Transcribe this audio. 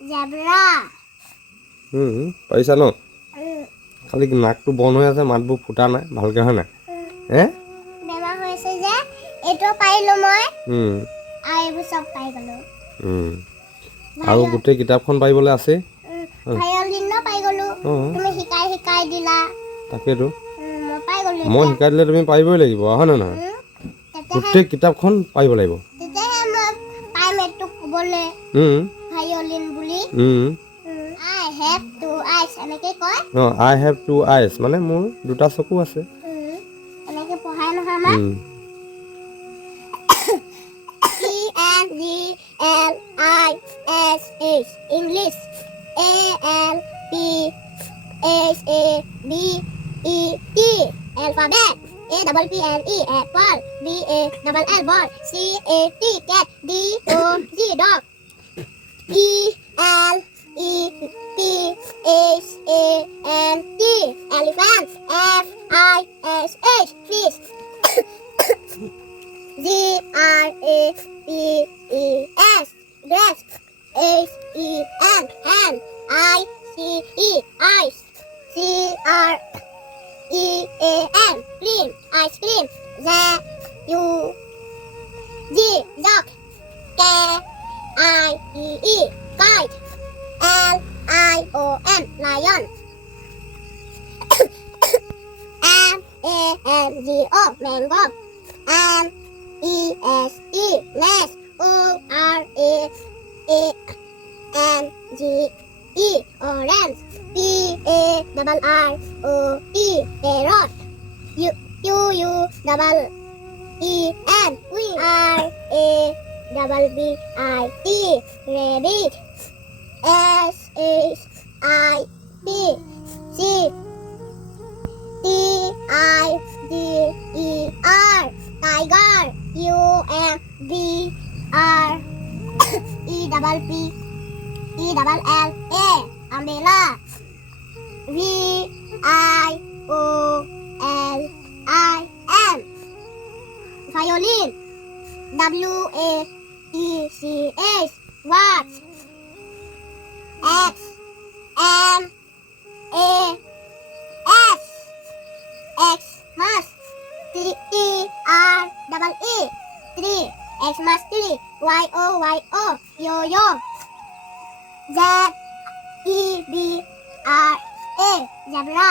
জেব্ৰা পাৰিছা ন খালি নাকটো বন্ধ হৈ আছে মাতবোৰ ফুটা নাই ভালকৈ হয় নাই বেমাৰ হৈছে যে এইটো পাৰিলো মই আৰু এইবোৰ চব পাই গলো আৰু গোটেই কিতাপখন পাৰিবলৈ আছে ভায়লিনো পাই গলো তুমি শিকাই দিলা তাকেতো মই পাই গলো মই শিকাই দিলে তুমি পাৰিবই লাগিব হয় নে নহয় গোটেই কিতাপখন পাৰিব লাগিব তেতিয়াহে মই পাৰিম এইটো ক'বলৈ ভায়লিন বুলি I have two eyes এনেকৈ কয় I have two eyes মানে মোৰ দুটা চকু আছে এনেকৈ পঢ়াই নহয় আমাক ENGLISH English ALPHABET alphabet APPLE apple BALL ball CAT cat DOG dog ELEPHANT elephant FISH fish GRAPES grass HEN hen ICE ice CREAM cream ice cream ZUG jug KITE kite LION lion MANGO mango NEST nest ORANGE orange PARROT parrot QUEEN queen RABBIT rabbit SHIP sheep TIGER tiger UMBR ELLA umbrella VIOLIN violin WATCH watch Xmas TREE Xmas tree YOYO yo-yo ZEBRA zebra